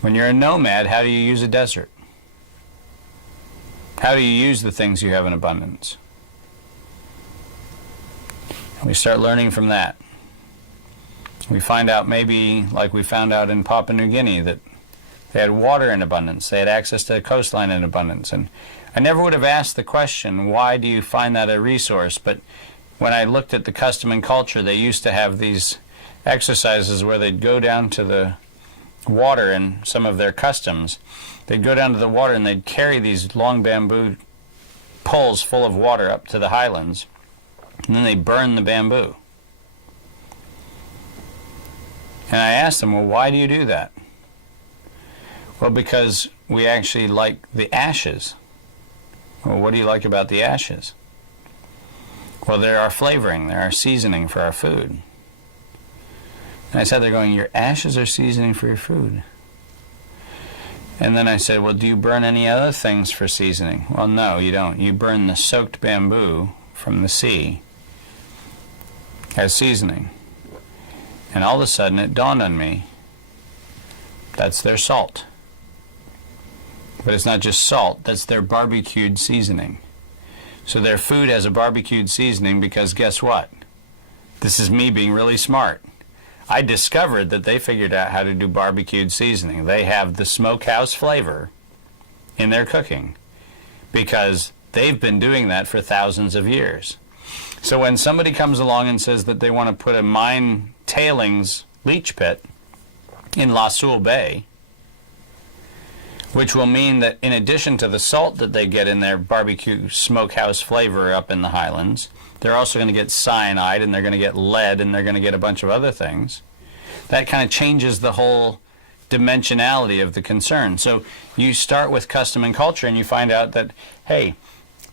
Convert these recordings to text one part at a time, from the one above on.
When you're a nomad, how do you use a desert? How do you use the things you have in abundance? And we start learning from that. We find out, maybe like we found out in Papua New Guinea, that they had water in abundance. They had access to a coastline in abundance. And I never would have asked the question, why do you find that a resource? But when I looked at the custom and culture, they used to have these exercises where they'd go down to the water in some of their customs. They'd go down to the water and they'd carry these long bamboo poles full of water up to the highlands, and then they burn the bamboo. And I asked them, well, why do you do that? Well, because we actually like the ashes. Well, what do you like about the ashes? Well, they're our flavoring, they're our seasoning for our food. And I sat there going, your ashes are seasoning for your food. And then I said, well, do you burn any other things for seasoning? Well, no, you don't. You burn the soaked bamboo from the sea as seasoning. And all of a sudden it dawned on me, that's their salt. But it's not just salt, that's their barbecued seasoning. So their food has a barbecued seasoning because guess what? This is me being really smart. I discovered that they figured out how to do barbecued seasoning. They have the smokehouse flavor in their cooking because they've been doing that for thousands of years. So when somebody comes along and says that they want to put a mine tailings leach pit in La Sewell Bay, which will mean that in addition to the salt that they get in their barbecue smokehouse flavor up in the highlands, they're also going to get cyanide, and they're going to get lead, and they're going to get a bunch of other things. That kind of changes the whole dimensionality of the concern. So you start with custom and culture, and you find out that, hey,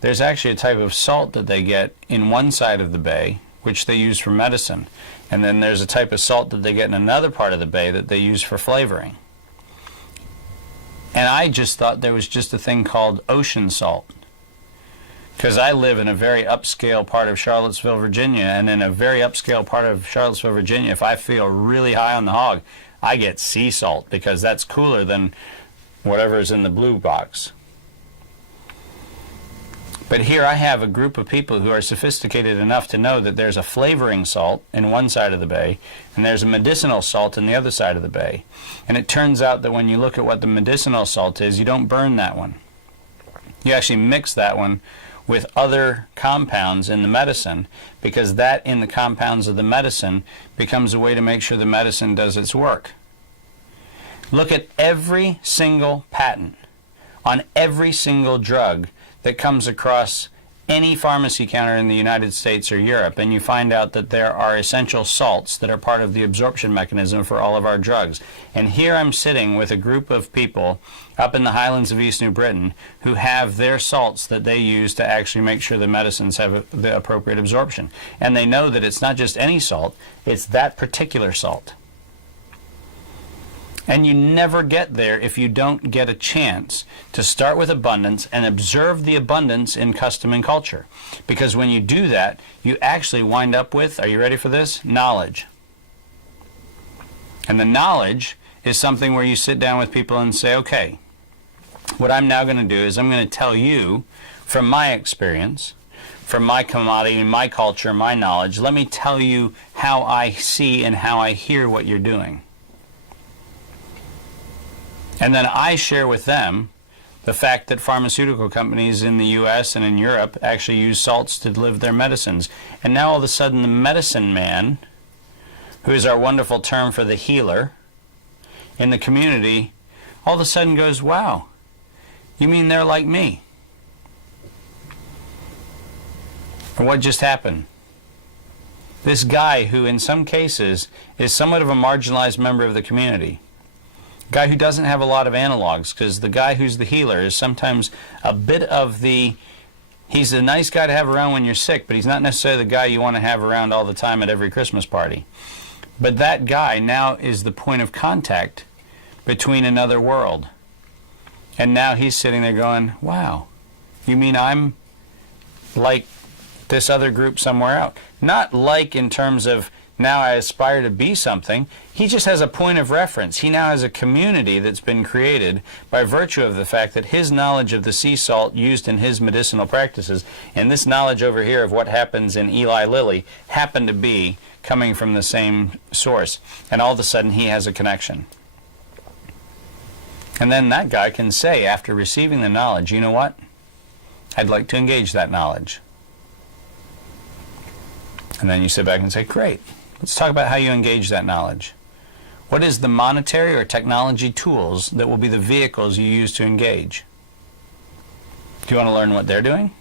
there's actually a type of salt that they get in one side of the bay, which they use for medicine. And then there's a type of salt that they get in another part of the bay that they use for flavoring. And I just thought there was just a thing called ocean salt. Because I live in a very upscale part of Charlottesville, Virginia, and in a very upscale part of Charlottesville, Virginia, if I feel really high on the hog, I get sea salt because that's cooler than whatever's in the blue box. But here I have a group of people who are sophisticated enough to know that there's a flavoring salt in one side of the bay, and there's a medicinal salt in the other side of the bay. And it turns out that when you look at what the medicinal salt is, you don't burn that one. You actually mix that one with other compounds in the medicine, because that in the compounds of the medicine becomes a way to make sure the medicine does its work. Look at every single patent on every single drug that comes across any pharmacy counter in the United States or Europe, and you find out that there are essential salts that are part of the absorption mechanism for all of our drugs. And here I'm sitting with a group of people up in the highlands of East New Britain who have their salts that they use to actually make sure the medicines have the appropriate absorption. And they know that it's not just any salt, it's that particular salt. And you never get there if you don't get a chance to start with abundance and observe the abundance in custom and culture. Because when you do that, you actually wind up with, are you ready for this? Knowledge. And the knowledge is something where you sit down with people and say, okay, what I'm now going to do is I'm going to tell you from my experience, from my commodity, my culture, my knowledge, let me tell you how I see and how I hear what you're doing. And then I share with them the fact that pharmaceutical companies in the US and in Europe actually use salts to deliver their medicines. And now all of a sudden the medicine man, who is our wonderful term for the healer in the community, all of a sudden goes, wow, you mean they're like me? And what just happened? This guy who in some cases is somewhat of a marginalized member of the community, guy who doesn't have a lot of analogs, because the guy who's the healer is sometimes a bit of the, he's a nice guy to have around when you're sick, but he's not necessarily the guy you want to have around all the time at every Christmas party. But that guy now is the point of contact between another world. And now he's sitting there going, wow, you mean I'm like this other group somewhere out. Not like in terms of now I aspire to be something. He just has a point of reference. He now has a community that's been created by virtue of the fact that his knowledge of the sea salt used in his medicinal practices and this knowledge over here of what happens in Eli Lilly happen to be coming from the same source. And all of a sudden he has a connection. And then that guy can say, after receiving the knowledge, you know what? I'd like to engage that knowledge. And then you sit back and say, great, let's talk about how you engage that knowledge. What is the monetary or technology tools that will be the vehicles you use to engage? Do you want to learn what they're doing?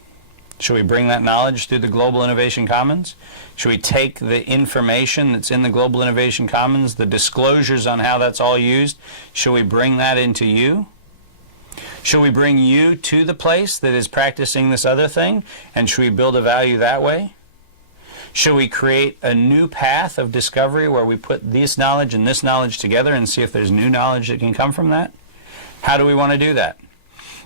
Should we bring that knowledge through the Global Innovation Commons? Should we take the information that's in the Global Innovation Commons, the disclosures on how that's all used, should we bring that into you? Should we bring you to the place that is practicing this other thing? And should we build a value that way? Should we create a new path of discovery where we put this knowledge and this knowledge together and see if there's new knowledge that can come from that? How do we want to do that?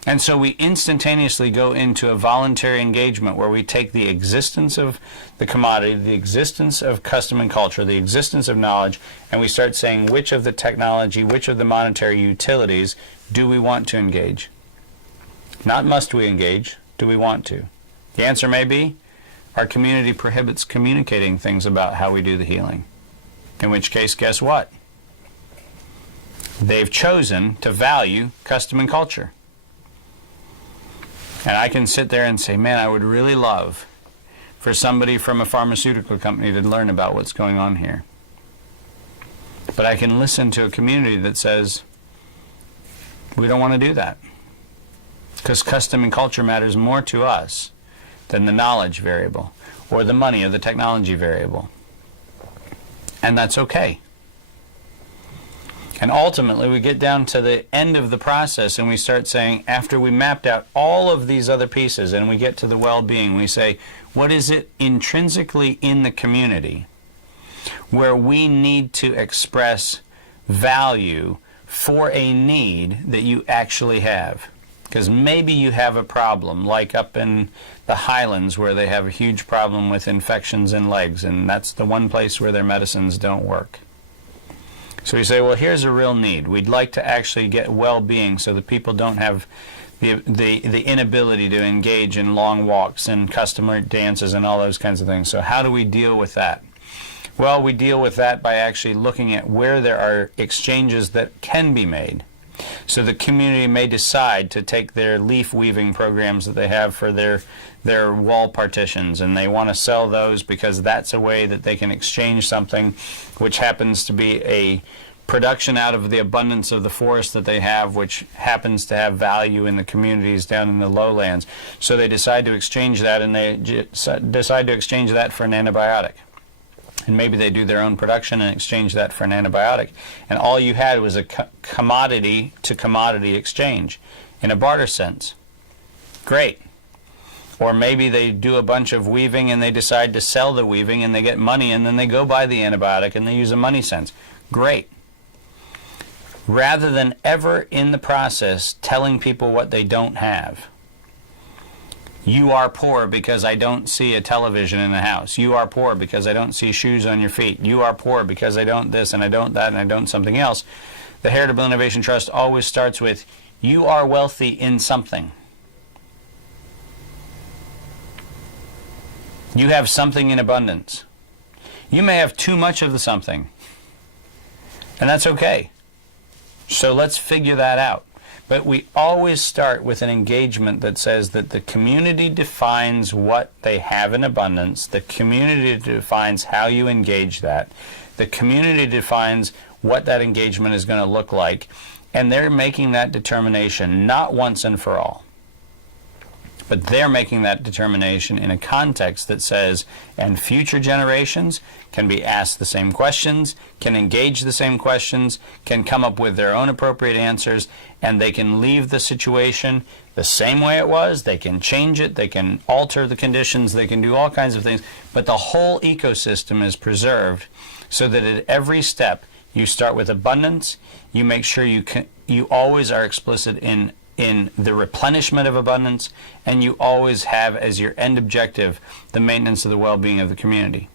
And so we instantaneously go into a voluntary engagement where we take the existence of the commodity, the existence of custom and culture, the existence of knowledge, and we start saying which of the technology, which of the monetary utilities do we want to engage? Not must we engage, do we want to? The answer may be our community prohibits communicating things about how we do the healing. In which case, guess what? They've chosen to value custom and culture. And I can sit there and say, man, I would really love for somebody from a pharmaceutical company to learn about what's going on here. But I can listen to a community that says, we don't want to do that. Because custom and culture matters more to us than the knowledge variable or the money or the technology variable. And that's okay. And ultimately, we get down to the end of the process and we start saying, after we mapped out all of these other pieces and we get to the well-being, we say, what is it intrinsically in the community where we need to express value for a need that you actually have? Because maybe you have a problem, like up in the Highlands where they have a huge problem with infections in legs, and that's the one place where their medicines don't work. So you say, well, here's a real need. We'd like to actually get well-being so that people don't have the inability to engage in long walks and customer dances and all those kinds of things. So how do we deal with that? Well, we deal with that by actually looking at where there are exchanges that can be made. So the community may decide to take their leaf weaving programs that they have for their wall partitions, and they want to sell those because that's a way that they can exchange something which happens to be a production out of the abundance of the forest that they have, which happens to have value in the communities down in the lowlands. So they decide to exchange that, and they decide to exchange that for an antibiotic. And maybe they do their own production and exchange that for an antibiotic. And all you had was a commodity to commodity exchange in a barter sense. Great. Or maybe they do a bunch of weaving and they decide to sell the weaving and they get money and then they go buy the antibiotic and they use a money sense. Great. Rather than ever in the process telling people what they don't have. You are poor because I don't see a television in the house. You are poor because I don't see shoes on your feet. You are poor because I don't this and I don't that and I don't something else. The Heritable Innovation Trust always starts with, you are wealthy in something. You have something in abundance. You may have too much of the something. And that's okay. So let's figure that out. But we always start with an engagement that says that the community defines what they have in abundance. The community defines how you engage that. The community defines what that engagement is going to look like. And they're making that determination not once and for all. But they're making that determination in a context that says, and future generations can be asked the same questions, can engage the same questions, can come up with their own appropriate answers, and they can leave the situation the same way it was. They can change it, they can alter the conditions, they can do all kinds of things, but the whole ecosystem is preserved so that at every step you start with abundance. You make sure you always are explicit in in the replenishment of abundance, and you always have as your end objective the maintenance of the well-being of the community.